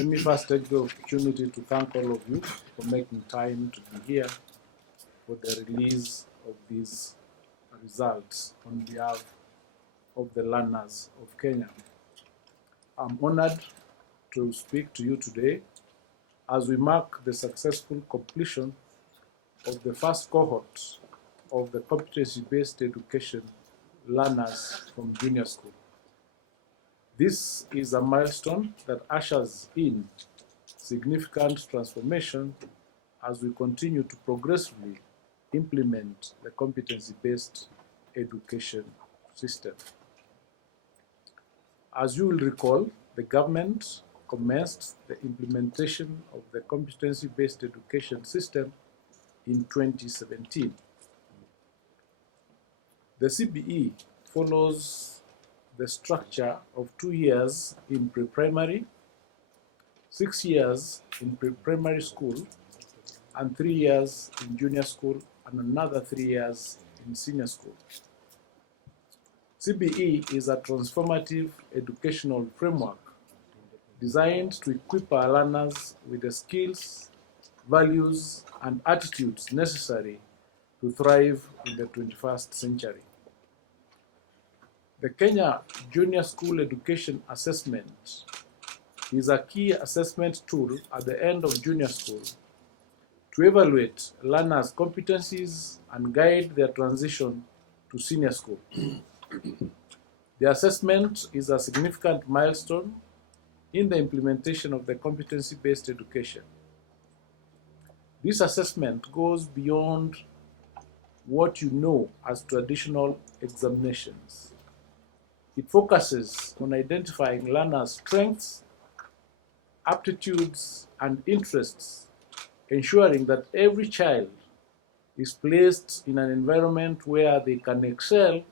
Let me first take the opportunity to thank all of you for making time to be here for the release of these results on behalf of the learners of Kenya. I'm honored to speak to you today as we mark the successful completion of the first cohort of the competency-based education learners from junior school. This is a milestone that ushers in significant transformation as we continue to progressively implement the competency-based education system. As you will recall, the government commenced the implementation of the competency-based education system in 2017. The CBE follows the structure of 2 years in pre-primary, 6 years in pre-primary school, and 3 years in junior school, and another 3 years in senior school. CBE is a transformative educational framework designed to equip our learners with the skills, values, and attitudes necessary to thrive in the 21st century. The Kenya Junior School Education Assessment is a key assessment tool at the end of junior school to evaluate learners' competencies and guide their transition to senior school. The assessment is a significant milestone in the implementation of the competency-based education. This assessment goes beyond what you know as traditional examinations. It focuses on identifying learners' strengths, aptitudes, and interests, ensuring that every child is placed in an environment where they can excel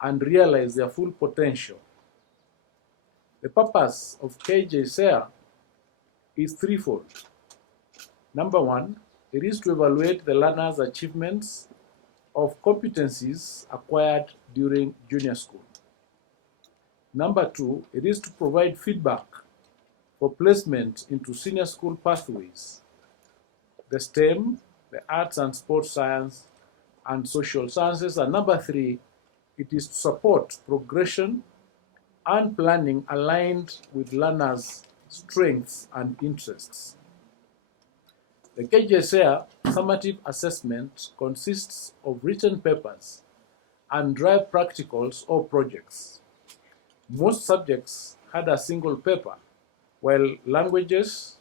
and realize their full potential. The purpose of KJSEA is threefold. Number one, it is to evaluate the learner's achievements of competencies acquired during junior school. Number two, it is to provide feedback for placement into senior school pathways, the STEM, the arts and sports science, and social sciences. And number three, it is to support progression and planning aligned with learners' strengths and interests. The KJSEA summative assessment consists of written papers and dry practicals or projects. Most subjects had a single paper, while languages,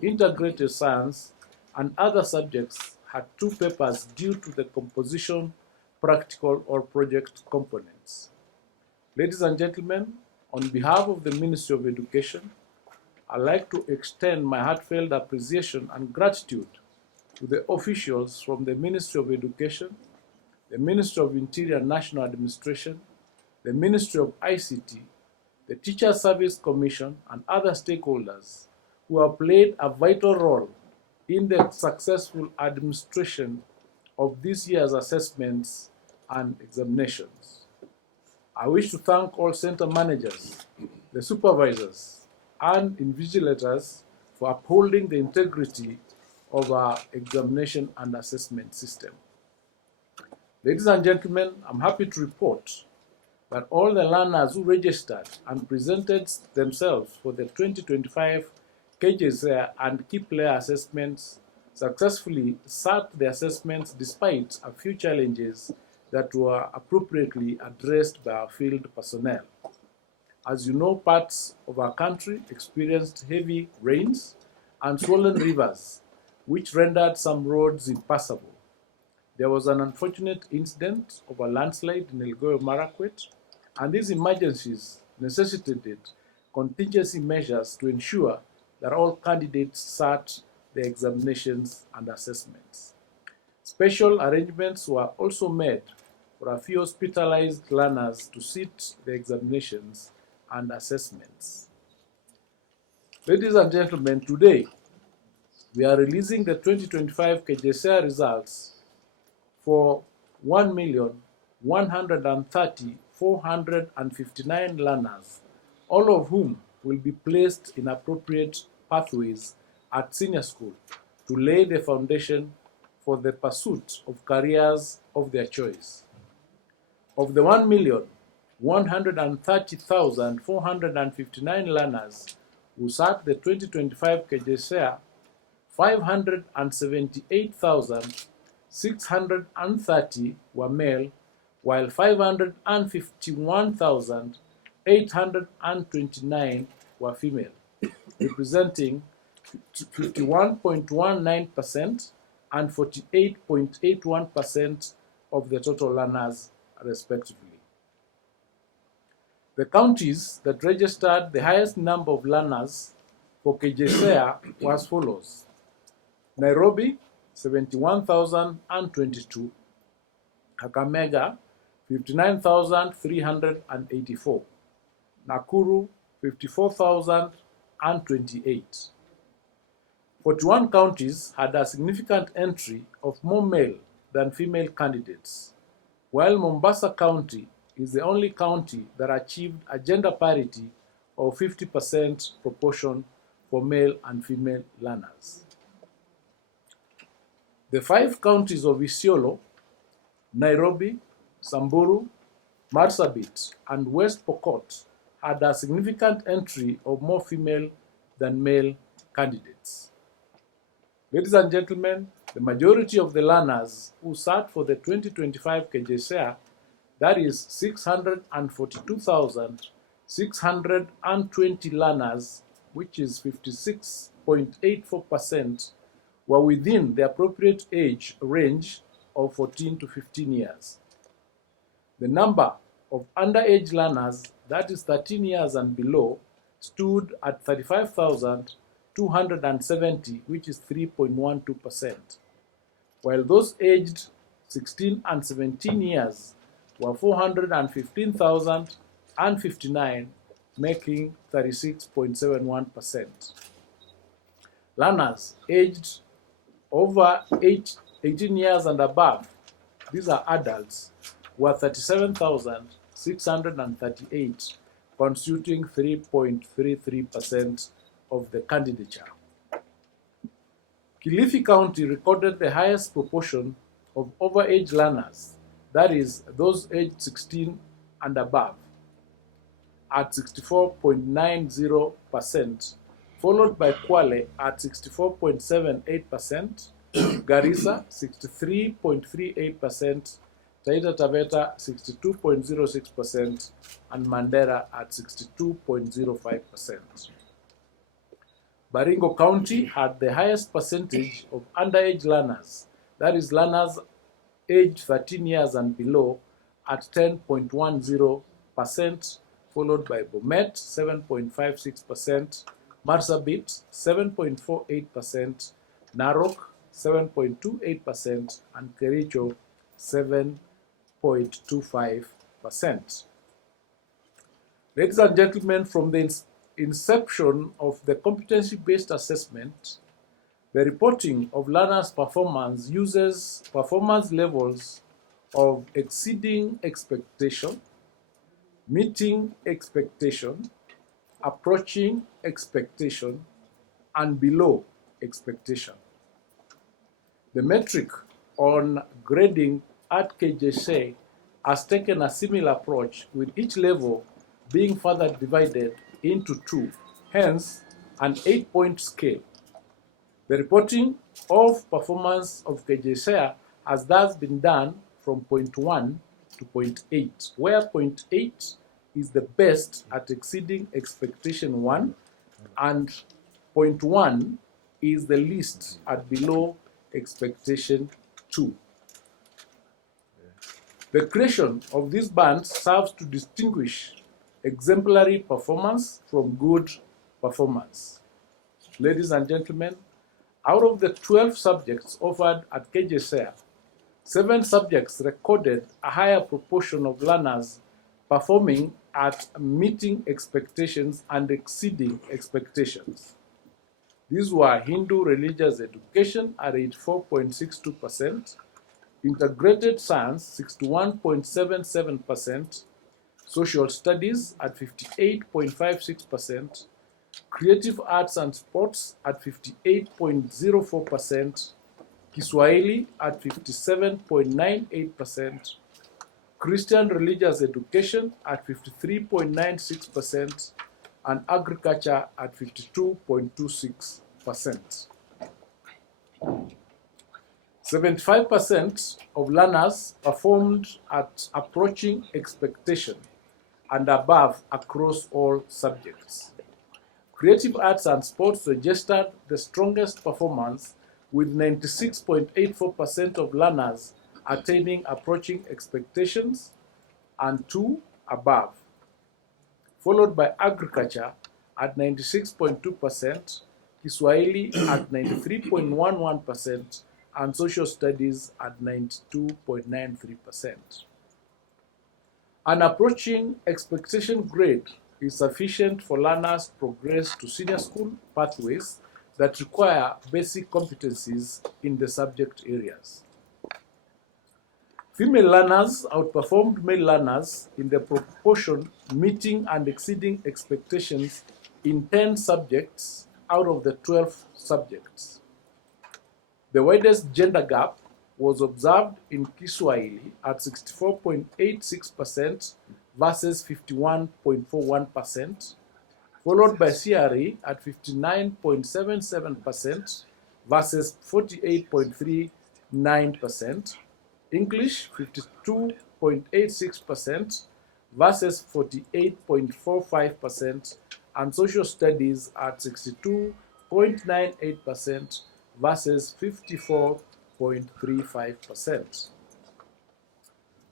integrated science, and other subjects had 2 papers due to the composition, practical, or project components. Ladies and gentlemen, on behalf of the Ministry of Education, I'd like to extend my heartfelt appreciation and gratitude to the officials from the Ministry of Education, the Ministry of Interior and National Administration, the Ministry of ICT, the Teacher Service Commission, and other stakeholders who have played a vital role in the successful administration of this year's assessments and examinations. I wish to thank all center managers, the supervisors, and invigilators for upholding the integrity of our examination and assessment system. Ladies and gentlemen, I'm happy to report that all the learners who registered and presented themselves for the 2025 KJSEA and key player assessments successfully sat the assessments despite a few challenges that were appropriately addressed by our field personnel. As you know, parts of our country experienced heavy rains and swollen rivers, which rendered some roads impassable. There was an unfortunate incident of a landslide in Elgeyo Marakwet, and these emergencies necessitated contingency measures to ensure that all candidates sat the examinations and assessments. Special arrangements were also made for a few hospitalized learners to sit the examinations and assessments. Ladies and gentlemen, today we are releasing the 2025 KJSEA results for 1,130,459 learners, all of whom will be placed in appropriate pathways at senior school to lay the foundation for the pursuit of careers of their choice. Of the 1,130,459 learners who sat the 2025 KJSEA, 578,630 were male, while 551,829 were female, representing 51.19% and 48.81% of the total learners, respectively. The counties that registered the highest number of learners for KJSEA were as follows: Nairobi, 71,022; Kakamega, 59,384; Nakuru, 54,028. 41 counties had a significant entry of more male than female candidates, while Mombasa County is the only county that achieved a gender parity of 50% proportion for male and female learners. The 5 counties of Isiolo, Nairobi, Samburu, Marsabit, and West Pokot had a significant entry of more female than male candidates. Ladies and gentlemen, the majority of the learners who sat for the 2025 KJSEA, that is 642,620 learners, which is 56.84%, were within the appropriate age range of 14 to 15 years. The number of underage learners, that is 13 years and below, stood at 35,270, which is 3.12%, while those aged 16 and 17 years were 415,059, making 36.71%. Learners aged over 18 years and above, these are adults, were 37,638, constituting 3.33% of the candidature. Kilifi County recorded the highest proportion of overage learners, that is, those aged 16 and above, at 64.90%, followed by Kwale at 64.78%, Garissa 63.38%, Taita Taveta 62.06%, and Mandera at 62.05%. Baringo County had the highest percentage of underage learners, that is, learners aged 13 years and below, at 10.10%, followed by Bomet 7.56%, Marsabit 7.48%, Narok 7.28%, and Kericho 7.25%. Ladies and gentlemen, from the inception of the competency-based assessment, the reporting of learners' performance uses performance levels of exceeding expectation, meeting expectation, approaching expectation, and below expectation. The metric on grading at KJSEA has taken a similar approach, with each level being further divided into 2, hence an 8-point scale. The reporting of performance of KJSEA has thus been done from point 1 to point 8, where point 8 is the best at exceeding expectation 1, and point 1 is the least at below expectation 2. The creation of these bands serves to distinguish exemplary performance from good performance. Ladies and gentlemen, out of the 12 subjects offered at KJSEA, 7 subjects recorded a higher proportion of learners performing at meeting expectations and exceeding expectations. These were Hindu religious education at 84.62%, integrated science 61.77%, social studies at 58.56%, Creative Arts and Sports at 58.04%, Kiswahili at 57.98%, Christian Religious Education at 53.96%, and Agriculture at 52.26%. 75% of learners performed at approaching expectation and above across all subjects. Creative Arts and Sports registered the strongest performance with 96.84% of learners attaining approaching expectations and 2 above, followed by Agriculture at 96.2%, Kiswahili at 93.11%, and Social Studies at 92.93%. An approaching expectation grade is sufficient for learners to progress to senior school pathways that require basic competencies in the subject areas. Female learners outperformed male learners in the proportion meeting and exceeding expectations in 10 subjects out of the 12 subjects. The widest gender gap was observed in Kiswahili at 64.86% versus 51.41%, followed by CRE at 59.77% versus 48.39%, English 52.86% versus 48.45%, and Social Studies at 62.98% versus 54.35%.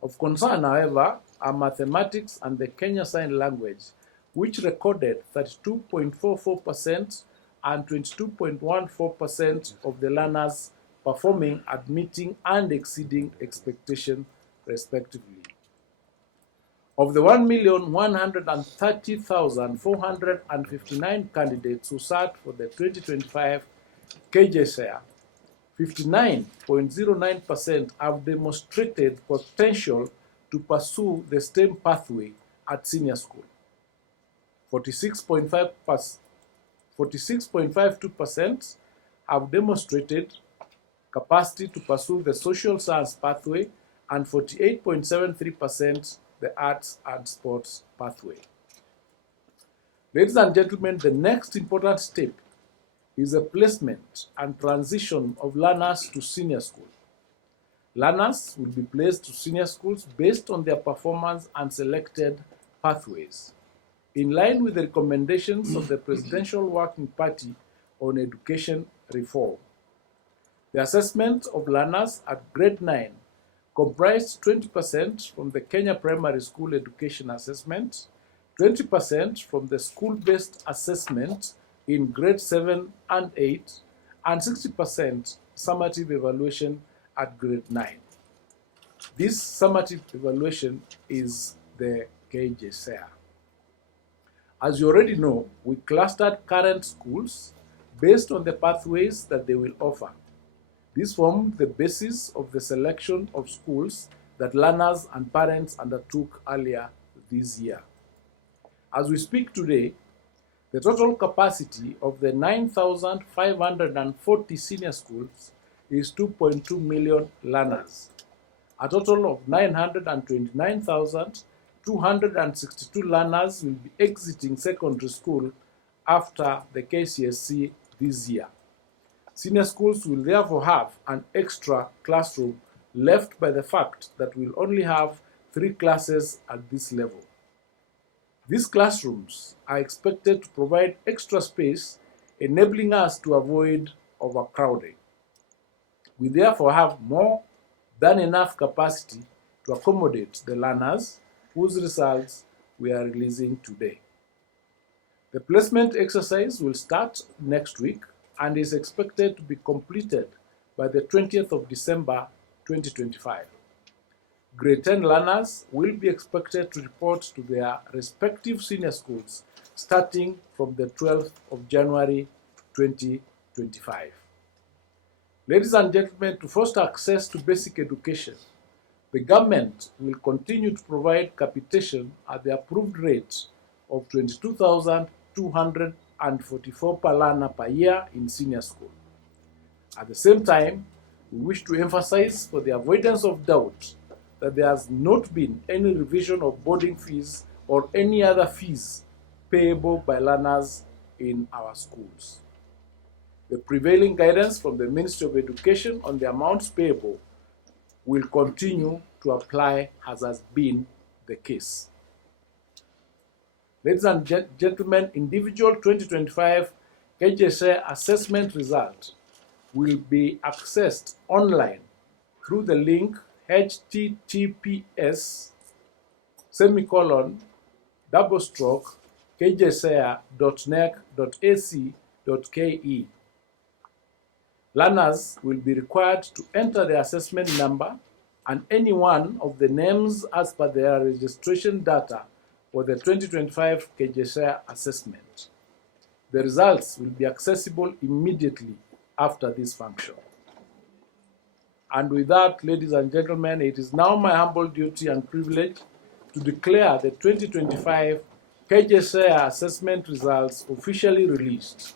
Of concern, however, are mathematics and the Kenya Sign Language, which recorded 32.44% and 22.14% of the learners performing at meeting and exceeding expectation, respectively. Of the 1,130,459 candidates who sat for the 2025 KJSEA, 59.09% have demonstrated potential to pursue the STEM pathway at senior school. 46.52% have demonstrated capacity to pursue the social science pathway, and 48.73% the arts and sports pathway. Ladies and gentlemen, the next important step is the placement and transition of learners to senior school. Learners will be placed to senior schools based on their performance and selected pathways, in line with the recommendations of the Presidential Working Party on Education Reform. The assessment of learners at grade 9 comprised 20% from the Kenya Primary School Education Assessment, 20% from the school-based assessment in grade 7 and 8, and 60% summative evaluation at grade 9. This summative evaluation is the KJSEA. As you already know, we clustered current schools based on the pathways that they will offer. This formed the basis of the selection of schools that learners and parents undertook earlier this year. As we speak today, the total capacity of the 9,540 senior schools is 2.2 million learners. A total of 929,262 learners will be exiting secondary school after the KJSEA this year. Senior schools will therefore have an extra classroom left by the fact that we'll only have 3 classes at this level. These classrooms are expected to provide extra space, enabling us to avoid overcrowding. We therefore have more than enough capacity to accommodate the learners whose results we are releasing today. The placement exercise will start next week and is expected to be completed by the 20th of December 2025. Grade 10 learners will be expected to report to their respective senior schools starting from the 12th of January 2025. Ladies and gentlemen, to foster access to basic education, the government will continue to provide capitation at the approved rate of 22,200 and 44 per learner per year in senior school. At the same time, we wish to emphasize, for the avoidance of doubt, that there has not been any revision of boarding fees or any other fees payable by learners in our schools. The prevailing guidance from the Ministry of Education on the amounts payable will continue to apply, as has been the case. Ladies and gentlemen, individual 2025 KJSEA assessment result will be accessed online through the link https://kjsea.nec.ac.ke. Learners will be required to enter the assessment number and any one of the names as per their registration data for the 2025 KJSEA assessment. The results will be accessible immediately after this function. And with that, ladies and gentlemen, it is now my humble duty and privilege to declare the 2025 KJSEA assessment results officially released.